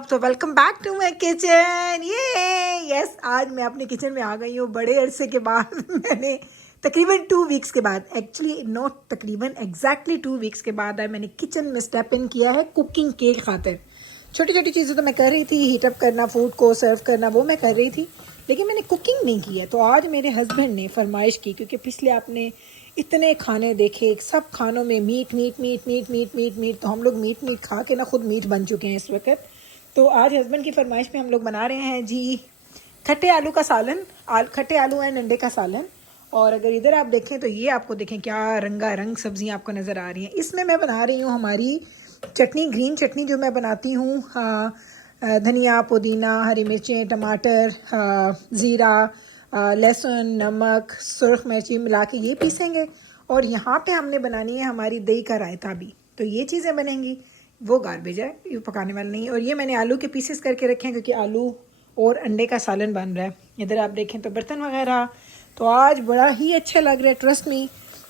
आदाब। तो welcome back to my kitchen. ये यस, आज मैं अपने किचन में आ गई हूँ बड़े अरसे के बाद। मैंने तकरीबन 2 वीक्स के बाद, एक्चुअली नॉट तकरीबन, एग्जैक्टली 2 वीक्स के बाद मैंने किचन में स्टेप इन किया है कुकिंग के खातिर। छोटी छोटी चीज़ें तो मैं कर रही थी, हीटअप करना, फूड को सर्व करना, वो मैं कर रही थी, लेकिन मैंने कुकिंग नहीं की है। तो आज मेरे हस्बैंड ने फरमाइश की, क्योंकि पिछले आपने इतने खाने देखे, सब खानों में meat meat meat meat meat meat meat, तो हम लोग मीट मीट खा के ना खुद मीट बन चुके हैं इस वक्त। तो आज हस्बैंड की फरमाइश में हम लोग बना रहे हैं जी खट्टे आलू का सालन, खट्टे आलू एंड अंडे का सालन। और अगर इधर आप देखें तो ये आपको देखें क्या रंगा रंग सब्जियां आपको नज़र आ रही हैं। इसमें मैं बना रही हूँ हमारी चटनी, ग्रीन चटनी जो मैं बनाती हूँ, धनिया, पुदीना, हरी मिर्चें, टमाटर, ज़ीरा, लहसुन, नमक, सुरख मिर्ची मिला के ये पीसेंगे। और यहाँ पे हमने बनानी है हमारी दही का रायता भी। तो ये चीज़ें बनेंगी, वो गार्बेज है, ये पकाने वाला नहीं है। और ये मैंने आलू के पीसेस करके रखे हैं, क्योंकि आलू और अंडे का सालन बन रहा है। इधर आप देखें तो बर्तन वगैरह, तो आज बड़ा ही अच्छा लग रहा है, ट्रस्ट मी।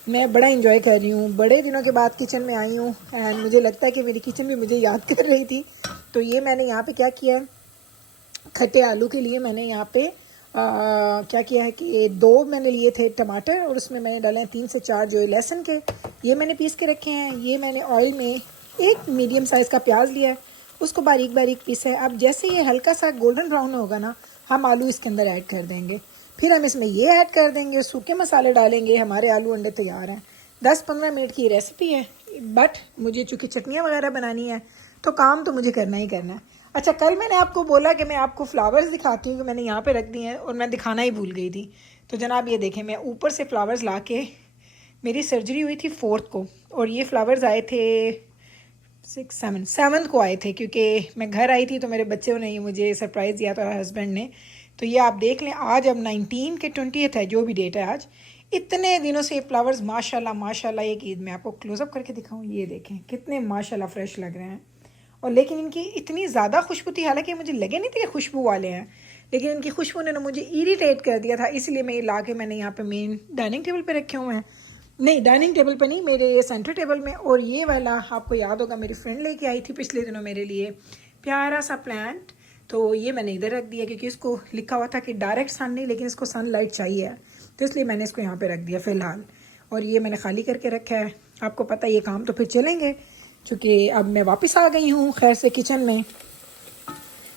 मैं बड़ा इंजॉय कर रही हूँ, बड़े दिनों के बाद किचन में आई हूँ एंड मुझे लगता है कि मेरी किचन भी मुझे याद कर रही थी। तो ये मैंने यहाँ पे क्या किया है, खट्टे आलू के लिए मैंने यहाँ पे क्या किया है कि 2 मैंने लिए थे टमाटर, और उसमें मैंने डाले हैं 3 से 4 जो लहसुन के, ये मैंने पीस के रखे हैं। ये मैंने ऑयल में एक मीडियम साइज़ का प्याज लिया है, उसको बारीक बारीक पीसा है। अब जैसे ये हल्का सा गोल्डन ब्राउन होगा ना, हम आलू इसके अंदर ऐड कर देंगे। फिर हम इसमें ये ऐड कर देंगे, सूखे मसाले डालेंगे। हमारे आलू अंडे तैयार हैं। 10-15 मिनट की रेसिपी है, बट मुझे चूँकि चटनियाँ वगैरह बनानी है तो काम तो मुझे करना ही करना है। अच्छा, कल मैंने आपको बोला कि मैं आपको फ्लावर्स दिखाती हूँ, कि मैंने यहाँ पे रख दिए हैं, और मैं दिखाना ही भूल गई थी। तो जनाब ये देखें, मैं ऊपर से फ्लावर्स ला के, मेरी सर्जरी हुई थी 4th को, और ये फ्लावर्स आए थे 7th को आए थे, क्योंकि मैं घर आई थी तो मेरे बच्चों ने मुझे सरप्राइज़ दिया था, हस्बैंड ने। तो ये आप देख लें, आज अब 19 के 20th है, जो भी डेट है आज। इतने दिनों से ये फ्लावर्स माशाल्लाह माशाल्लाह, एक ईद में आपको क्लोज़अप करके दिखाऊं, ये देखें कितने माशाल्लाह फ्रेश लग रहे हैं। और लेकिन इनकी इतनी ज़्यादा खुशबू थी, हालांकि मुझे लगे नहीं थे कि खुशबू वाले हैं, लेकिन इनकी खुशबू ने मुझे इरिटेट कर दिया था। इसलिए मैं ये ला के मैंने यहाँ पे मेन डाइनिंग टेबल पे रखे हुए हैं। नहीं, डाइनिंग टेबल पे नहीं, मेरे सेंटर टेबल में। और ये वाला आपको याद होगा, मेरी फ्रेंड लेके आई थी पिछले दिनों मेरे लिए प्यारा सा प्लांट, तो ये मैंने इधर रख दिया, क्योंकि इसको लिखा हुआ था कि डायरेक्ट सन नहीं, लेकिन इसको सनलाइट चाहिए है, तो इसलिए मैंने इसको यहाँ पे रख दिया फ़िलहाल। और ये मैंने खाली करके रखा है। आपको पता है ये काम तो फिर चलेंगे, क्योंकि अब मैं वापस आ गई हूँ खैर से किचन में।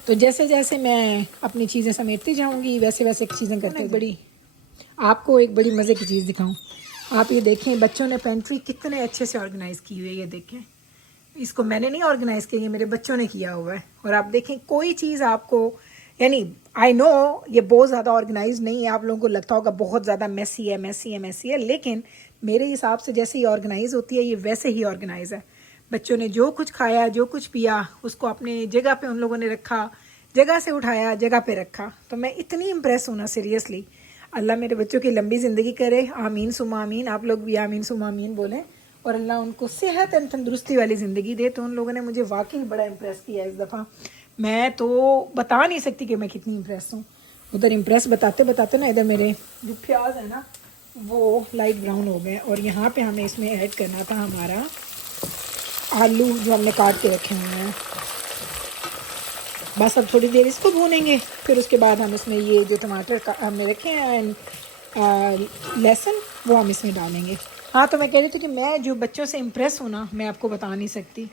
तो जैसे जैसे मैं अपनी चीज़ें समेटती जाऊँगी, वैसे वैसे चीज़ें करते आपको एक बड़ी मज़े की चीज़ दिखाऊँ। आप ये देखें, बच्चों ने पेंट्री कितने अच्छे से ऑर्गेनाइज़ की हुई है। ये देखें, इसको मैंने नहीं ऑर्गेनाइज़ किया, ये मेरे बच्चों ने किया हुआ है। और आप देखें, कोई चीज़ आपको, यानी आई नो ये बहुत ज़्यादा ऑर्गेनाइज नहीं है, आप लोगों को लगता होगा बहुत ज़्यादा मैसी है मैसी है मैसी है, लेकिन मेरे हिसाब से जैसे ही ऑर्गेनाइज होती है, ये वैसे ही ऑर्गेनाइज है। बच्चों ने जो कुछ खाया, जो कुछ पिया, उसको अपने जगह पे उन लोगों ने रखा, जगह से उठाया, जगह पे रखा। तो मैं इतनी इम्प्रेस हूँ ना, सीरियसली। अल्लाह मेरे बच्चों की लंबी ज़िंदगी करे, आमीन सुमा आमीन। आप लोग भी आमीन सुमा आमीन बोलें, और अल्लाह उनको सेहत एंड तंदुरुस्ती वाली ज़िंदगी दे। तो उन लोगों ने मुझे वाकई बड़ा इम्प्रेस किया इस दफ़ा। मैं तो बता नहीं सकती कि मैं कितनी इम्प्रेस हूँ। उधर इम्प्रेस बताते बताते ना, इधर मेरे जो प्याज है ना, वो लाइट ब्राउन हो गए। और यहाँ पे हमें इसमें ऐड करना था हमारा आलू, जो हमने काट के रखे हुए हैं। बस अब थोड़ी देर इसको भूनेंगे, फिर उसके बाद हम इसमें ये जो टमाटर का हमने रखे हैं एंड लहसुन, वो हम इसमें डालेंगे। हाँ, तो मैं कह रही थी कि मैं जो बच्चों से इम्प्रेस हूँ ना, मैं आपको बता नहीं सकती।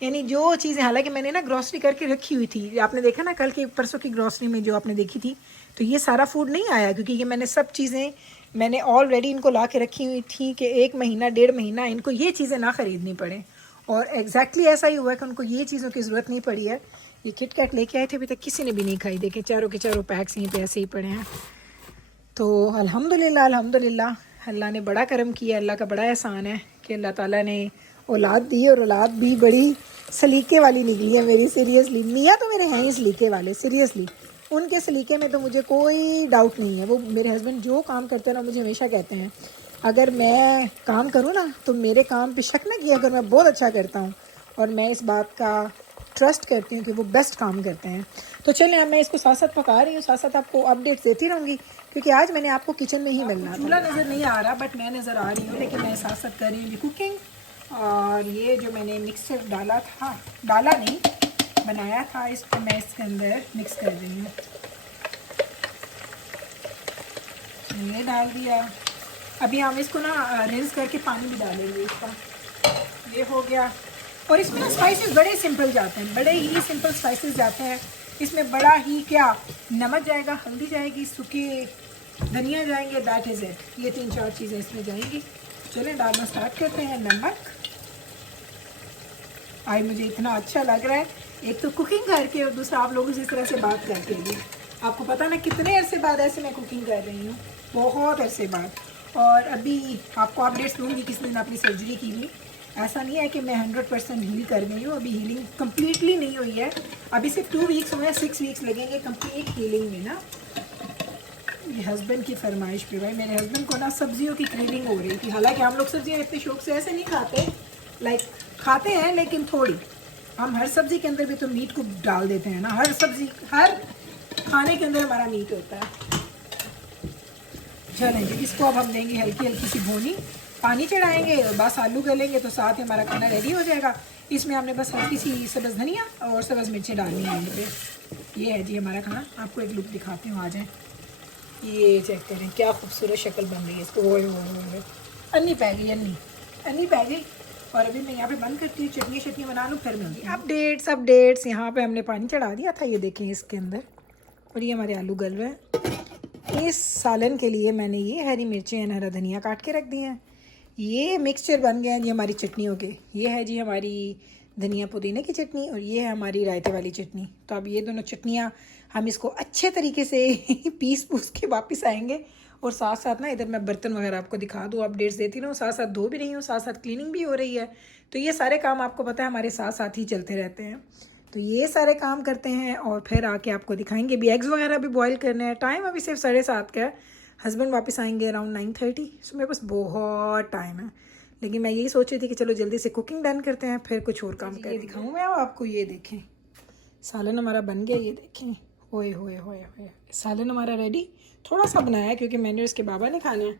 यानी जो चीज़ें, हालांकि मैंने ना ग्रॉसरी करके रखी हुई थी, आपने देखा ना कल की परसों की ग्रॉसरी में जो आपने देखी थी, तो ये सारा फूड नहीं आया, क्योंकि ये मैंने सब चीज़ें मैंने ऑलरेडी इनको ला के रखी हुई थी कि 1 महीना 1.5 महीना इनको ये चीज़ें ना ख़रीदनी पड़े। और एग्जैक्टली ऐसा ही हुआ है कि उनको ये चीज़ों की ज़रूरत नहीं पड़ी है। ये किट कैट लेके आए थे, अभी तक किसी ने भी नहीं खाई। देखे चारों के चारों पैक्स यहीं पे ऐसे ही पड़े हैं। तो अल्हम्दुलिल्लाह अल्हम्दुलिल्लाह, अल्लाह ने बड़ा करम किया। अल्लाह का बड़ा एहसान है कि अल्लाह ताला ने औलाद दी, और औलाद भी बड़ी सलीके वाली निकली है मेरी, सीरियसली। मियाँ तो मेरे हैं ही सलीके वाले, सीरियसली। उनके सलीके में तो मुझे कोई डाउट नहीं है। वो मेरे हस्बैंड जो काम करते हैं ना, मुझे हमेशा कहते हैं, अगर मैं काम करूँ ना तो मेरे काम पे शक ना किया अगर मैं बहुत अच्छा करता हूँ। और मैं इस बात का ट्रस्ट करती हूँ कि वो बेस्ट काम करते हैं। तो चलें, अब मैं इसको साथ साथ पका रही हूँ, साथ साथ आपको अपडेट्स देती रहूँगी, क्योंकि आज मैंने आपको किचन में ही मिलना था। चूल्हा नज़र नहीं आ रहा, बट मैं नज़र आ रही हूँ, लेकिन मैं साथ साथ कर रही हूँ कुकिंग। और ये जो मैंने मिक्सचर डाला था, डाला नहीं, बनाया था, इसको मैं इसके अंदर मिक्स कर रही हूँ। ये डाल दिया। अभी हम इसको ना रिंस करके पानी भी डालेंगे इसका। ये हो गया। और इसमें ना स्पाइसेस बड़े सिंपल जाते हैं, बड़े ही सिंपल स्पाइसेस जाते हैं इसमें। बड़ा ही क्या, नमक जाएगा, हल्दी जाएगी, सूखे धनिया जाएंगे, दैट इज़ इट। ये 3-4 चीज़ें इसमें जाएंगी। चलें डालना स्टार्ट करते हैं। नमक, आज मुझे इतना अच्छा लग रहा है, एक तो कुकिंग करके और दूसरा आप लोगों से इस तरह से बात करके भी। आपको पता ना कितने अरसे बाद ऐसे मैं कुकिंग कर रही हूँ, बहुत अरसे बाद। और अभी आपको अपडेट्स दूँगी किस दिन अपनी सर्जरी की हुई। ऐसा नहीं है कि मैं 100% हील कर गई हूँ, अभी हीलिंग कम्प्लीटली नहीं हुई है। अभी सिर्फ 2 वीक्स हुए हैं, 6 वीक्स लगेंगे कम्प्लीट हीलिंग में ना। ये हस्बैंड की फरमाइश पे भाई, मेरे हस्बैंड को ना सब्जियों की क्रेविंग हो रही थी। हालांकि हम लोग सब्जियाँ इतने शौक से ऐसे नहीं खाते, लाइक खाते हैं लेकिन थोड़ी। हम हर सब्ज़ी के अंदर भी तो मीट को डाल देते हैं ना, हर सब्ज़ी हर खाने के अंदर हमारा मीट होता है। चलें जी, इसको अब हम देंगे हल्की हल्की सी भूनी, पानी चढ़ाएंगे और बस आलू गलेंगे तो साथ ही हमारा खाना रेडी हो जाएगा। इसमें हमने बस हल्की सी सब्ज़ धनिया और सब्ज़ मिर्चें डालनी है एंड पे। ये है जी हमारा खाना। आपको एक लुक दिखाती हूँ, आ जाए। ये चेक करें क्या खूबसूरत शक्ल बन रही है इसको। वो अन्नी पै गई, अन्नी पै गई। और अभी मैं यहाँ पे बंद करती हूँ, चटनी बना लूँ, फिर मिलती हूँ। अपडेट्स यहाँ पे हमने पानी चढ़ा दिया था, ये देखें इसके अंदर। और ये हमारे आलू गल रहे हैं। इस सालन के लिए मैंने ये हरी मिर्चें और हरा धनिया काट के रख दी हैं। ये मिक्सचर बन गया है जी हमारी चटनियों के। ये है जी हमारी धनिया पुदीने की चटनी और ये है हमारी रायते वाली चटनी। तो अब ये दोनों चटनियाँ हम इसको अच्छे तरीके से पीस के वापस आएंगे। और साथ साथ ना इधर मैं बर्तन वगैरह आपको दिखा दूँ, अपडेट्स देती रहूँ, साथ साथ धो भी रही हूँ, साथ साथ क्लीनिंग भी हो रही है। तो ये सारे काम आपको पता है हमारे साथ साथ ही चलते रहते हैं। तो ये सारे काम करते हैं और फिर आके आपको दिखाएंगे। भी एग्स वगैरह भी बॉईल करने हैं। टाइम अभी सिर्फ 7:30 का है। हस्बैंड वापस आएंगे अराउंड 9:30। सो मेरे पास बहुत टाइम है, लेकिन मैं यही सोच रही थी कि चलो जल्दी से कुकिंग डन करते हैं, फिर कुछ और काम करके दिखाऊँ मैं आपको। ये देखें सालन हमारा बन गया, ये देखें। होए होए होए होए, सालन हमारा रेडी। थोड़ा सा बनाया है क्योंकि मैंने उसके बाबा ने खाना है।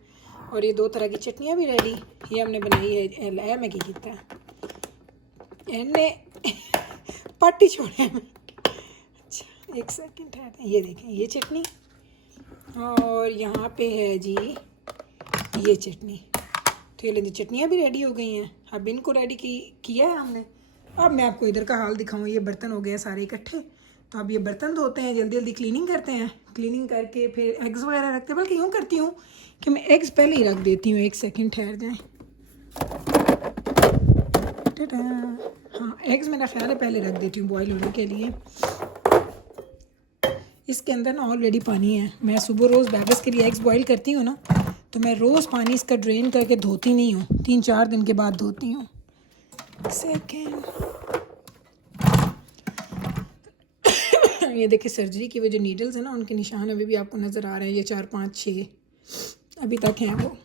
और ये 2 तरह की चटनियाँ भी रेडी, ये हमने बनाई है। मैं की कीता है एने पार्टी छोड़े में। अच्छा 1 सेकंड है। ये देखें ये चटनी और यहाँ पे है जी ये चटनी। तो ये लेकिन चटनियाँ भी रेडी हो गई हैं। अब इनको रेडी किया है हमने। अब मैं आपको इधर का हाल दिखाऊँ। ये बर्तन हो गए सारे इकट्ठे, तो अब ये बर्तन धोते हैं, जल्दी जल्दी क्लीनिंग करते हैं। क्लीनिंग करके फिर एग्स वगैरह रखते हैं। बल्कि यूँ करती हूँ कि मैं एग्स पहले ही रख देती हूँ, 1 सेकंड ठहर जाएँ। हाँ एग्स मेरा ख्याल है पहले रख देती हूँ बॉईल होने के लिए। इसके अंदर ना ऑलरेडी पानी है। मैं सुबह रोज़ बैबस के लिए एग्स बॉईल करती हूँ ना, तो मैं रोज़ पानी इसका ड्रेन करके धोती नहीं हूँ, 3-4 दिन के बाद धोती हूँ। सेकेंड ये देखिए सर्जरी की वो जो नीडल्स हैं ना, उनके निशान अभी भी आपको नज़र आ रहे हैं। ये 4, 5, 6 अभी तक हैं वो।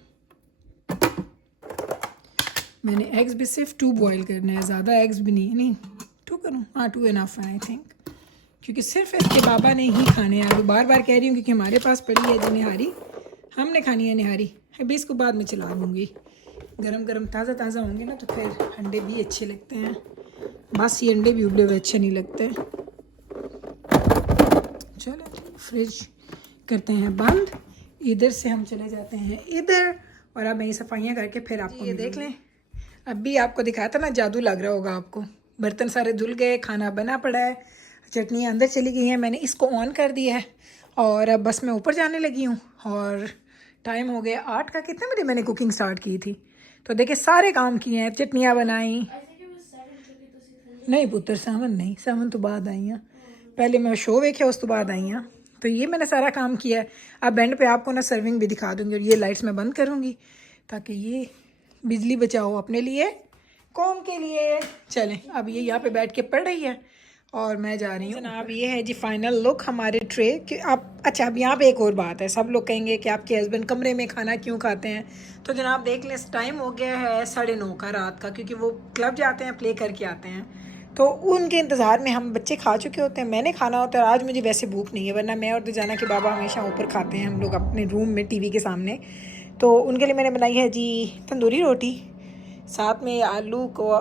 मैंने एग्स भी सिर्फ 2 बॉईल करना है, ज़्यादा एग्स भी नहीं 2 करूँ। हाँ 2 इनफ है आई थिंक, क्योंकि सिर्फ इसके बाबा ने ही खाने हैं। अभी बार बार कह रही हूँ क्योंकि हमारे पास पड़ी है जी निहारी, हमने खानी है निहारी। अभी इसको बाद में चला दूँगी। गरम गरम ताज़ा होंगे ना तो फिर अंडे भी अच्छे लगते हैं। बस ये अंडे भी उबले हुए अच्छे नहीं लगते। चलो फ्रिज करते हैं बंद। इधर से हम चले जाते हैं इधर, और अब मैं ये सफाइयाँ करके फिर आपको ये देख लें। अभी आपको दिखाया था ना, जादू लग रहा होगा आपको। बर्तन सारे धुल गए, खाना बना पड़ा है, चटनियाँ अंदर चली गई हैं। मैंने इसको ऑन कर दिया है और अब बस मैं ऊपर जाने लगी हूँ। और टाइम हो गया 8 का। कितने बजे मैंने कुकिंग स्टार्ट की थी? तो देखिए सारे काम किए हैं, चटनियाँ बनाई। नहीं पुत्र 7 नहीं, 7 तो बाद आई हैं। पहले मैं शो वेख्या उस तो बाद आई हैं। तो ये मैंने सारा काम किया है। अब एंड पे आपको ना सर्विंग भी दिखा दूँगी। और ये लाइट्स मैं बंद करूँगी ताकि ये बिजली बचाओ अपने लिए, कौम के लिए। चलें अब ये यहाँ पे बैठ के पढ़ रही है और मैं जा रही हूँ जनाब। ये है जी फाइनल लुक हमारे ट्रे कि आप। अच्छा अब यहाँ पे एक और बात है, सब लोग कहेंगे कि आपके हस्बैंड कमरे में खाना क्यों खाते हैं। तो जनाब देख लें टाइम हो गया है 9:30 का रात का, क्योंकि वो क्लब जाते हैं, प्ले करके आते हैं। तो उनके इंतज़ार में हम बच्चे खा चुके होते हैं, मैंने खाना होता है। आज मुझे वैसे भूख नहीं है, वरना मैं और दुजाना के बाबा हमेशा ऊपर खाते हैं हम लोग अपने रूम में टीवी के सामने। तो उनके लिए मैंने बनाई है जी तंदूरी रोटी, साथ में आलू को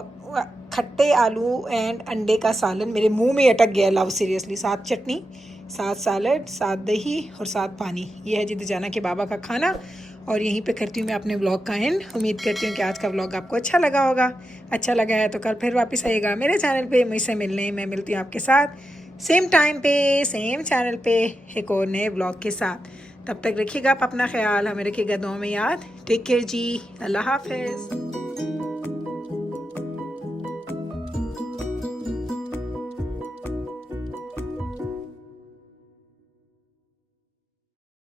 खट्टे आलू एंड अंडे का सालन मेरे मुंह में अटक गया, लव सीरियसली। साथ चटनी, साथ सैलड, साथ दही और साथ पानी। ये है जिद जाना के बाबा का खाना। और यहीं पे करती हूँ मैं अपने व्लॉग का एंड। उम्मीद करती हूँ कि आज का व्लॉग आपको अच्छा लगा होगा। अच्छा लगा है तो कल फिर वापस आइएगा मेरे चैनल पे मुझसे मिलने। मैं मिलती हूँ आपके साथ सेम टाइम पे सेम चैनल पे एक और नए व्लॉग के साथ। तब तक रखिएगा आप अपना ख्याल, हमें रखिएगा दुआ में याद। टेक केयर जी, अल्लाह हाफिज़।